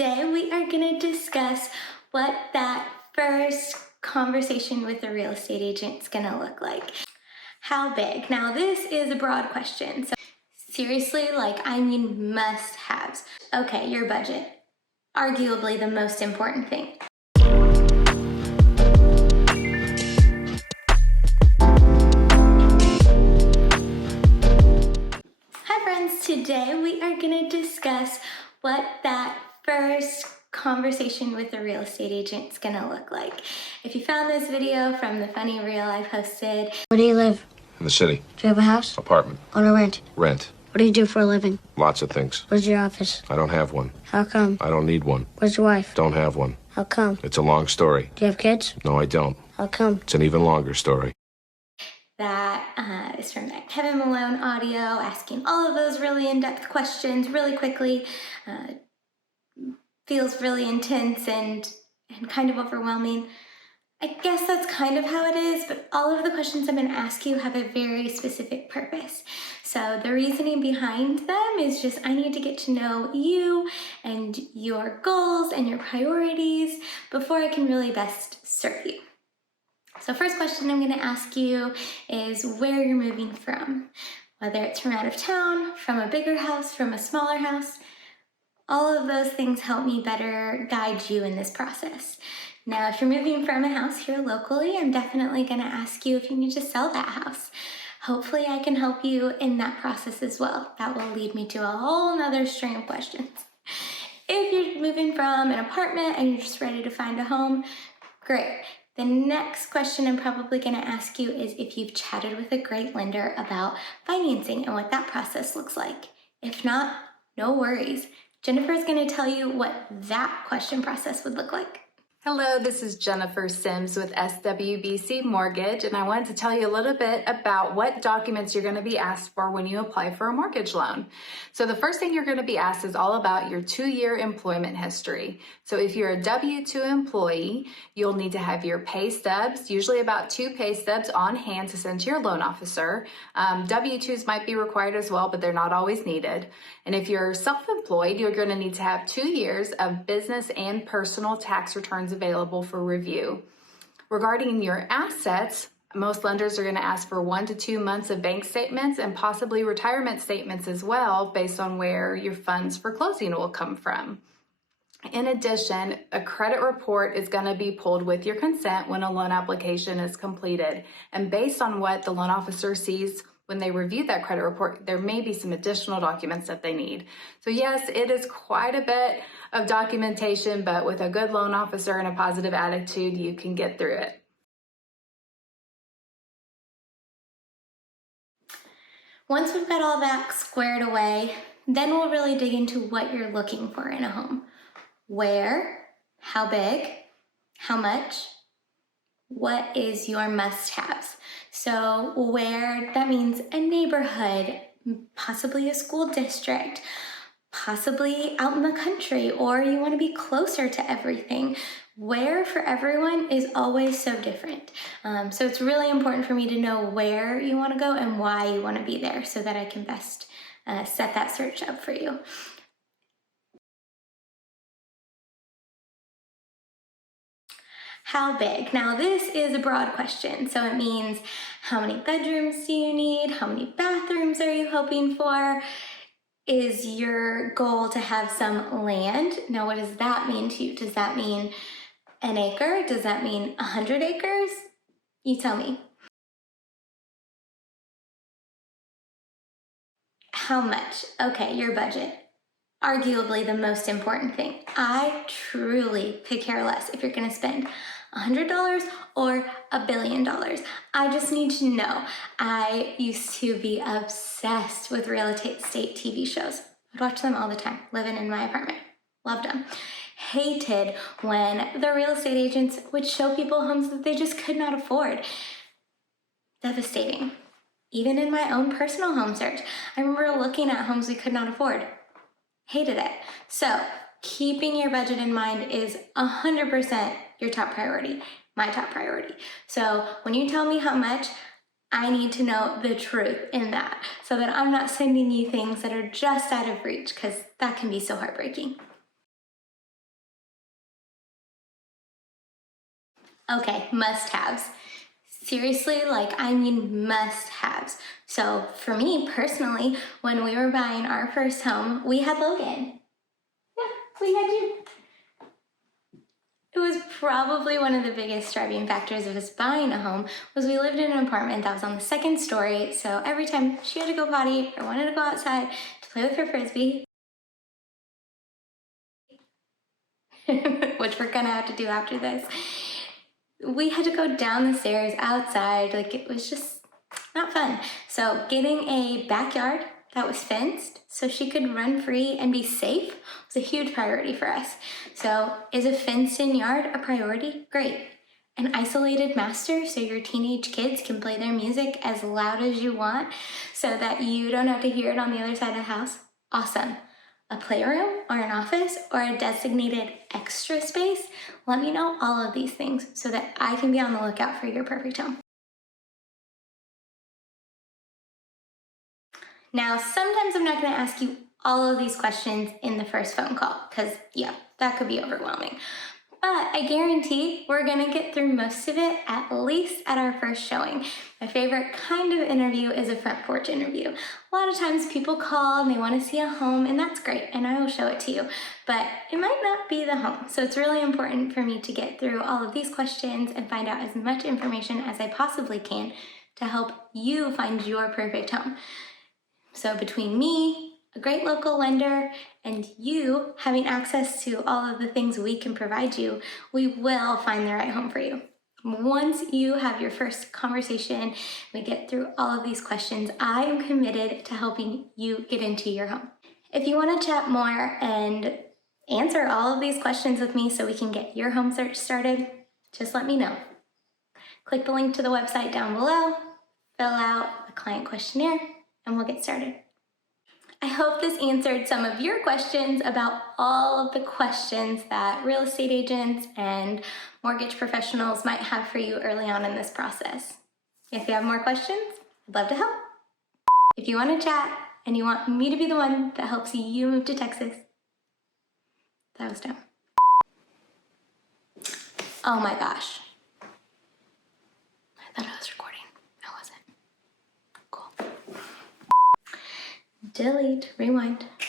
today we are going to discuss what that first conversation with a real estate agent is going to look like. How big? Now this is a broad question, so seriously, must-haves. Okay, your budget. Arguably the most important thing. Hi friends, today we are going to discuss what that first conversation with a real estate agent is going to look like. If you found this video from the funny reel I posted. Where do you live? In the city. Do you have a house? Apartment. On a rent? Rent. What do you do for a living? Lots of things. Where's your office? I don't have one. How come? I don't need one. Where's your wife? Don't have one. How come? It's a long story. Do you have kids? No, I don't. How come? It's an even longer story. That is from that Kevin Malone audio, asking all of those really in-depth questions really quickly. Feels really intense and kind of overwhelming. I guess that's kind of how it is, but all of the questions I'm going to ask you have a very specific purpose. So the reasoning behind them is just I need to get to know you and your goals and your priorities before I can really best serve you. So first question I'm going to ask you is where you're moving from. Whether it's from out of town, from a bigger house, from a smaller house, all of those things help me better guide you in this process. Now, if you're moving from a house here locally, I'm definitely going to ask you if you need to sell that house. Hopefully I can help you in that process as well. That will lead me to a whole nother string of questions. If you're moving from an apartment and you're just ready to find a home, great. The next question I'm probably going to ask you is if you've chatted with a great lender about financing and what that process looks like. If not, no worries. Jennifer is going to tell you what that question process would look like. Hello, this is Jennifer Sims with SWBC Mortgage, and I wanted to tell you a little bit about what documents you're going to be asked for when you apply for a mortgage loan. So the first thing you're going to be asked is all about your 2-year employment history. So if you're a W-2 employee, you'll need to have your pay stubs, usually about 2 pay stubs on hand to send to your loan officer. W-2s might be required as well, but they're not always needed. And if you're self-employed, you're going to need to have 2 years of business and personal tax returns available for review. Regarding your assets, most lenders are going to ask for 1 to 2 months of bank statements and possibly retirement statements as well, based on where your funds for closing will come from. In addition, a credit report is going to be pulled with your consent when a loan application is completed. And based on what the loan officer sees when they review that credit report, there may be some additional documents that they need. So yes, it is quite a bit of documentation, but with a good loan officer and a positive attitude, you can get through it. Once we've got all that squared away, then we'll really dig into what you're looking for in a home. Where, how big, how much, what is your must-haves? So where, that means a neighborhood, possibly a school district, possibly out in the country, or you want to be closer to everything. Where for everyone is always so different. So it's really important for me to know where you want to go and why you want to be there so that I can best set that search up for you. How big? Now this is a broad question, so it means how many bedrooms do you need? How many bathrooms are you hoping for? Is your goal to have some land? Now what does that mean to you? Does that mean an acre? Does that mean 100 acres? You tell me. How much? Okay, your budget. Arguably the most important thing. I truly could care less if you're gonna spend $100 or $1 billion. I just need to know. I used to be obsessed with real estate TV shows. I'd watch them all the time, living in my apartment. Loved them. Hated when the real estate agents would show people homes that they just could not afford. Devastating. Even in my own personal home search, I remember looking at homes we could not afford. Hated it. So keeping your budget in mind is 100% your top priority, my top priority. So when you tell me how much, I need to know the truth in that so that I'm not sending you things that are just out of reach, because that can be so heartbreaking. Okay, must-haves. Seriously, like, I mean must-haves. So for me personally, when we were buying our first home, we had Logan. Yeah, we had you. It was probably one of the biggest driving factors of us buying a home was we lived in an apartment that was on the second story, so every time she had to go potty or wanted to go outside to play with her Frisbee, which we're gonna have to do after this, we had to go down the stairs outside. Like, it was just not fun. So getting a backyard that was fenced so she could run free and be safe was a huge priority for us. So is a fenced-in yard a priority? Great. An isolated master so your teenage kids can play their music as loud as you want so that you don't have to hear it on the other side of the house? Awesome. A playroom or an office or a designated extra space? Let me know all of these things so that I can be on the lookout for your perfect home. Now, sometimes I'm not going to ask you all of these questions in the first phone call because, yeah, that could be overwhelming. But I guarantee we're going to get through most of it, at least at our first showing. My favorite kind of interview is a front porch interview. A lot of times people call and they want to see a home, and that's great, and I will show it to you. But it might not be the home. So it's really important for me to get through all of these questions and find out as much information as I possibly can to help you find your perfect home. So between me, a great local lender, and you having access to all of the things we can provide you, we will find the right home for you. Once you have your first conversation, we get through all of these questions, I am committed to helping you get into your home. If you want to chat more and answer all of these questions with me so we can get your home search started, just let me know. Click the link to the website down below, fill out the client questionnaire, and we'll get started. I hope this answered some of your questions about all of the questions that real estate agents and mortgage professionals might have for you early on in this process. If you have more questions, I'd love to help. If you want to chat and you want me to be the one that helps you move to Texas, that was dumb. Oh my gosh. I thought I was recording. I wasn't. Cool. Delete, rewind.